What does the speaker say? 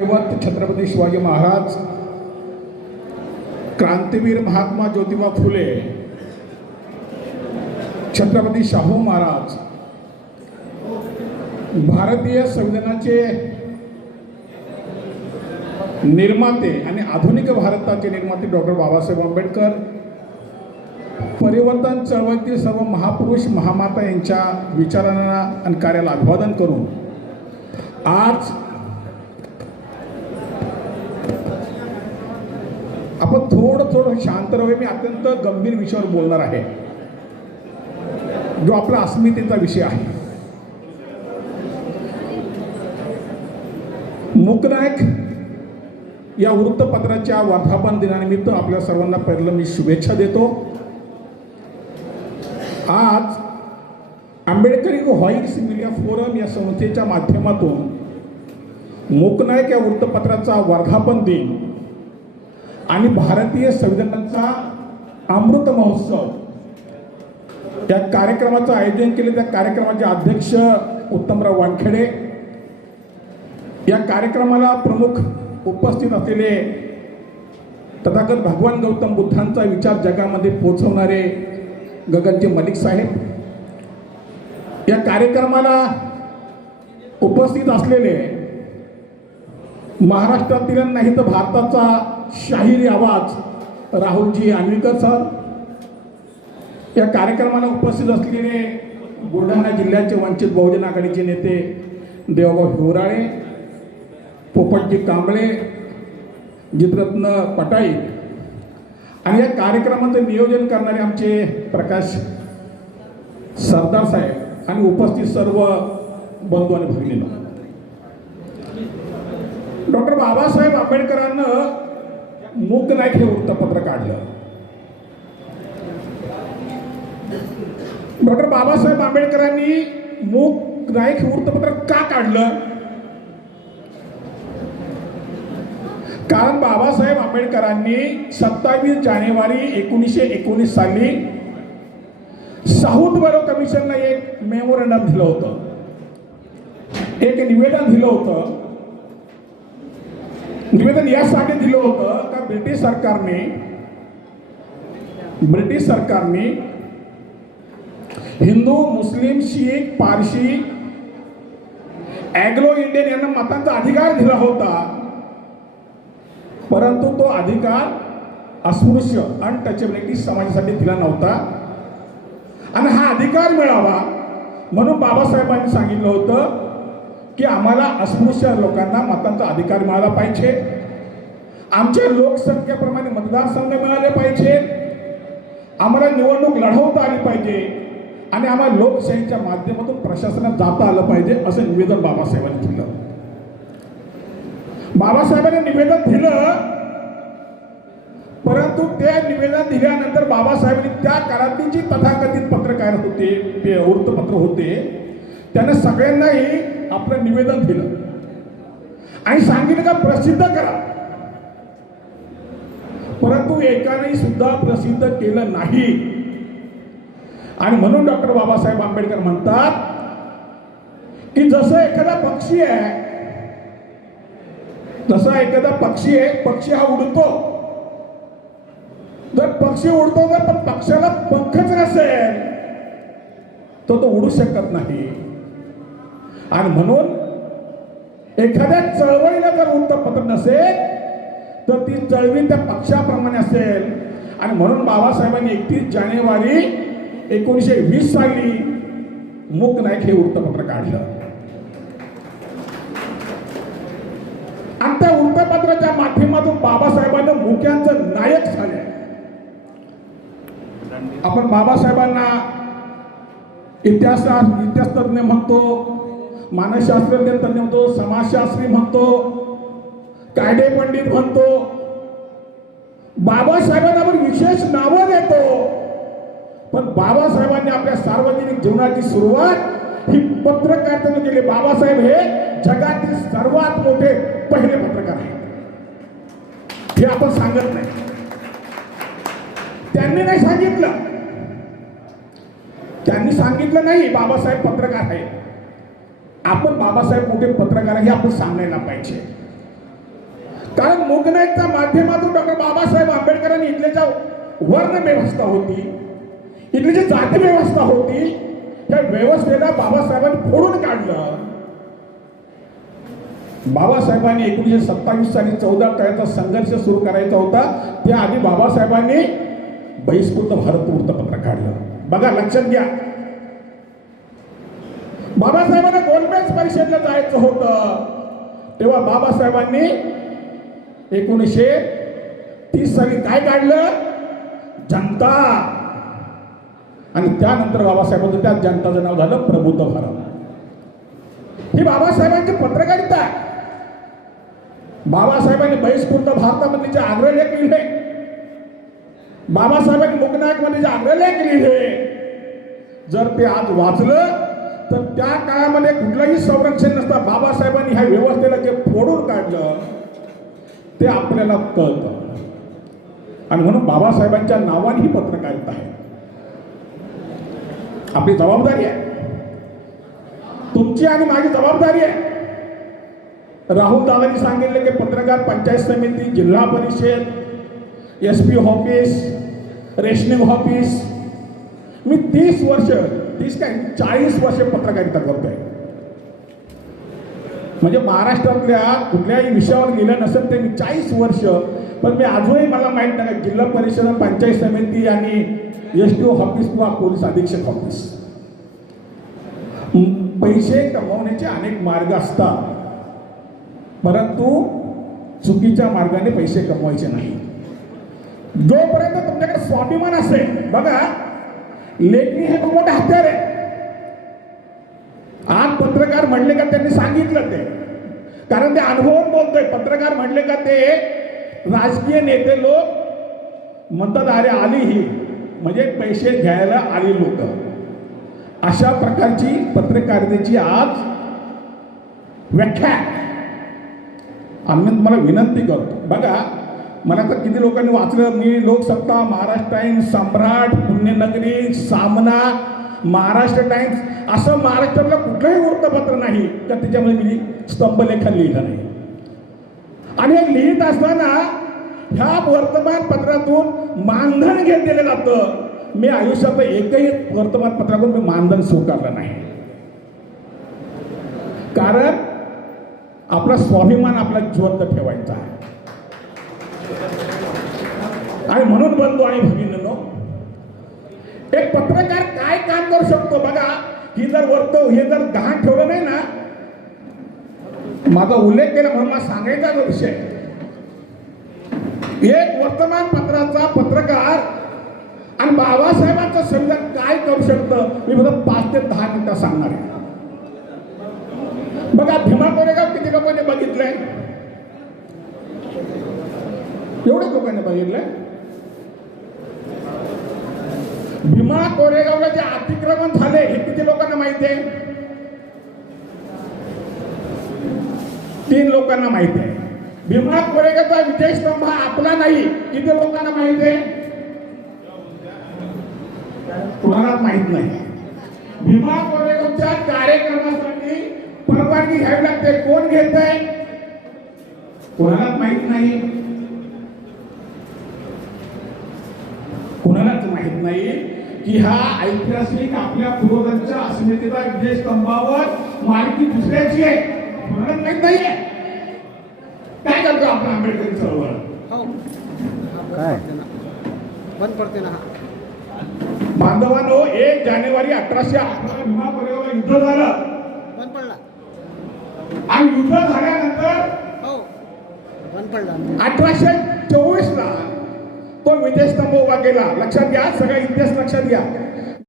छत्रपती शिवाजी महाराज. क्रांतीवीर महात्मा ज्योतिबा फुले. छत्रपती शाहू महाराज. भारतीय संविधानाचे निर्माते आणि आधुनिक भारताचे निर्माते डॉक्टर बाबासाहेब आंबेडकर. परिवर्तन चळवळीतील सर्व महापुरुष महामाता यांच्या विचारांना आणि कार्याला अभिवादन करून आज आपण थोडं थोडं शांत राहूया मी अत्यंत गंभीर विषयावर बोलणार आहे. जो आपला अस्मितेचा विषय आहे. मुकनायक या वृत्तपत्राच्या वर्धापन दिनानिमित्त आपल्या सर्वांना पहिलं मी शुभेच्छा देतो. आज आंबेडकरी व्हॉईस मीडिया फोरम या संस्थेच्या माध्यमातून मुकनायक या वृत्तपत्राचा वर्धापन दिन आणि भारतीय संविधानाचा अमृत महोत्सव. या कार्यक्रमाचं आयोजन केले त्या कार्यक्रमाचे अध्यक्ष उत्तमराव वानखेडे. या कार्यक्रमाला प्रमुख उपस्थित असलेले तथागत भगवान गौतम बुद्धांचा विचार जगामध्ये पोहोचवणारे गगनचे मलिक साहेब. या कार्यक्रमाला उपस्थित असलेले महाराष्ट्रातील नाही तर भारताचा शाहिरी आवाज राहुलजी आन्विकर सर. या कार्यक्रमाला उपस्थित असलेले बुलढाणा जिल्ह्याचे वंचित बहुजन आघाडीचे नेते देवगाव हिवराळे पोपटजी कांबळे जितरत्न पटाई. आणि या कार्यक्रमाचं नियोजन करणारे आमचे प्रकाश सरदार साहेब आणि उपस्थित सर्व बंधू आणि भगिनीनं. डॉक्टर बाबासाहेब आंबेडकरांनं मूक नाईक हे वृत्तपत्र काढलं. डॉक्टर बाबासाहेब आंबेडकरांनी मूक नाईक हे वृत्तपत्र का काढलं? कारण बाबासाहेब आंबेडकरांनी सत्तावीस जानेवारी एकोणीसशे एकोणीस साली साऊथ बरो कमिशनला एक मेमोरंडम दिलं होतं. एक निवेदन दिलं होतं. निवेदन यासाठी दिलं होतं का ब्रिटिश सरकारने ब्रिटिश सरकारने Hindu Muslim Sikh Parsi Anglo Indian यांना मतांचा अधिकार दिला होता. परंतु तो अधिकार अस्पृश्य अनटचेबिलिटी समाजासाठी दिला नव्हता. आणि हा अधिकार मिळावा म्हणून बाबासाहेबांनी सांगितलं होतं की आम्हाला अस्पृश्य लोकांना मतांचा अधिकार मिळाला पाहिजे. आमच्या लोकसंख्येप्रमाणे मतदारसंघ मिळाले पाहिजे. आम्हाला निवडणूक लढवता आली पाहिजे. आणि आम्हाला लोकशाहीच्या माध्यमातून प्रशासनात जाता आलं पाहिजे असं निवेदन बाबासाहेबांनी दिलं. बाबासाहेबांनी निवेदन दिलं. परंतु ते निवेदन दिल्यानंतर बाबासाहेबांनी त्या काळातली जी तथाकथित पत्रकार होते ते वृत्तपत्र होते त्यांना सगळ्यांनाही आपलं निवेदन दिलं. आणि सांगितलं का प्रसिद्ध करा. परंतु एकाने सुद्धा प्रसिद्ध केलं नाही. आणि म्हणून डॉक्टर बाबासाहेब आंबेडकर म्हणतात की जसं एखादा पक्षी आहे जसा एखादा पक्षी आहे पक्षी हा उडतो. जर पक्षी उडतो तर पण पक्षाला पंखच नसेल तर तो उडू शकत नाही. आणि म्हणून एखाद्या चळवळीला जर वृत्तपत्र नसेल तर ती चळवळी त्या पक्षाप्रमाणे असेल. आणि म्हणून बाबासाहेबांनी एकतीस जानेवारी एकोणीसशे वीस साली मूक नाईक हे वृत्तपत्र काढलं. आणि त्या वृत्तपत्राच्या माध्यमातून बाबासाहेबांना मुक्यांचं नायक झाले आपण बाबासाहेबांना इतिहास इतिहास तज्ञ म्हणतो मानसशास्त्रज्ञ तज्ञ म्हणतो समाजशास्त्री म्हणतो कायदे पंडित म्हणतो. बाबासाहेबांना आपण विशेष नावं देतो. पण बाबासाहेबांनी आपल्या सार्वजनिक जीवनाची सुरुवात ही पत्रकारितेने केली. बाबासाहेब हे जगातील सर्वात मोठे पहिले पत्रकार आहेत. हे आपण सांगत नाही. त्यांनी नाही सांगितलं. त्यांनी सांगितलं नाही बाबासाहेब पत्रकार आहेत. आपण बाबासाहेब मोठे पत्रकार हे आपण सांगायला पाहिजे. कारण मुगनाईकच्या माध्यमातून डॉक्टर बाबासाहेब आंबेडकरांनी इथल्याच्या वर्ण व्यवस्था होती इथली जी जाती व्यवस्था होती त्या व्यवस्थेला बाबासाहेबांनी फोडून काढलं. बाबासाहेबांनी एकोणीसशे सत्तावीस साली चौदा तळ्याचा संघर्ष सुरू करायचा होता त्याआधी बाबासाहेबांनी बहिष्कृत भारत वृत्तपत्र काढलं. बघा लक्षात घ्या. बाबासाहेबांना गोलमेज परिषदेला जायचं होतं. तेव्हा बाबासाहेबांनी एकोणीसशे तीस साली काय काढलं? जनता. आणि त्यानंतर बाबासाहेबांचं त्या जनताचं नाव झालं प्रबुद्ध भारत. ही बाबासाहेबांची पत्रकारिता आहे. बाबासाहेबांनी बहिष्कृत भारतामध्ये जे आग्रलेख लिहिले बाबासाहेबांनी लोकनायकमध्ये जे आग्रलेख लिहिले जर ते आज वाचलं तर त्या काळामध्ये कुठलंही संरक्षण नसता. बाबासाहेबांनी ह्या व्यवस्थेला जे फोडून काढलं ते आपल्याला कळतं. आणि म्हणून बाबासाहेबांच्या नावाने ही पत्रकारिता आहे आपली जबाबदारी आहे. तुमची आणि माझी जबाबदारी आहे. राहुल दादांनी सांगितलं की पत्रकार पंचायत समिती जिल्हा परिषद S P office rationing office. मी तीस वर्ष तीस काय चाळीस वर्ष पत्रकारिता करतोय. म्हणजे महाराष्ट्रातल्या कुठल्याही विषयावर गेलं नसेल ते मी चाळीस वर्ष पण मी अजूनही मला माहीत नाही जिल्हा परिषद पंचायत समिती आणि एस टी ओ ऑफिस किंवा पोलीस अधीक्षक ऑफिस पैसे कमवण्याचे अनेक मार्ग असतात. परंतु चुकीच्या मार्गाने पैसे कमवायचे नाही. जोपर्यंत तुमच्याकडे स्वाभिमान असेल बघा लेखणी हे खूप मोठं हत्यार आहे. आज पत्रकार म्हणले का त्यांनी सांगितलं ते? कारण ते अनुभवून बोलतोय. पत्रकार म्हणले का ते राजकीय नेते लोक मतदारे आली ही म्हणजे पैसे घ्यायला आली लोक. अशा प्रकारची पत्रकारितेची आज व्याख्या आम्ही तुम्हाला विनंती करतो. बघा मला तर किती लोकांनी वाचलं? मी लोकसत्ता महाराष्ट्र टाइम्स सम्राट पुण्यनगरी सामना महाराष्ट्र टाइम्स. असं महाराष्ट्रातलं कुठलंही वृत्तपत्र नाही का त्याच्यामध्ये मी स्तंभलेखन लिहिलं नाही. आणि हे लिहित असताना ह्या वर्तमानपत्रातून मानधन घेतलेलं जातं मी आयुष्यात एकही वर्तमानपत्रातून मी मानधन स्वीकारलं नाही. कारण आपला स्वाभिमान आपला जिवंत ठेवायचा आहे. आणि म्हणून बंधू आणि भगिनीनो? एक पत्रकार काय काम करू शकतो बघा? ही जर वर्तव हे जर गहाण ठेवलं नाही ना माझा उल्लेख केला म्हणून मला सांगायचा जो विषय. एक वर्तमानपत्राचा पत्रकार आणि बाबासाहेबांचं संविधान काय करू शकतं? मी फक्त पाच ते दहा मिनिटं सांगणार आहे. बघा भीमा कोरेगाव किती लोकांनी बघितलंय? एवढे लोकांनी बघितलंय? भीमा कोरेगावला जे अतिक्रमण झाले हे किती लोकांना माहिती आहे? तीन लोकांना माहिती आहे. भीमा कोरेगावचा विजय स्तंभ आपला नाही किती लोकांना माहिती आहे. कोणालाच माहीत नाही. भीमा कोरेगावच्या कार्यक्रमासाठी परवानगी घ्यावी लागते. कोण घेत आहे कोणालाच माहीत नाही. कोणालाच माहीत नाही. की हा ऐतिहासिक आपल्या पूर्वजांच्या अस्मितेचा विजय स्तंभावर मालकी दुसऱ्याची आहे. कोणालाच माहीत नाहीये. काय करतो आपला आंबेडकरी चळवळ? हो. काय? बंद पडते ना हा. बांधवांनो एक जानेवारी अठराशे अठरा भीमा कोरेगावला युद्ध झालं. बंद पडला. आणि युद्ध झाल्यानंतर हो. बंद पडला. अठराशे चोवीस ला तो विदेश स्तंभ उभा केला लक्षात घ्या सगळा इतिहास लक्षात घ्या.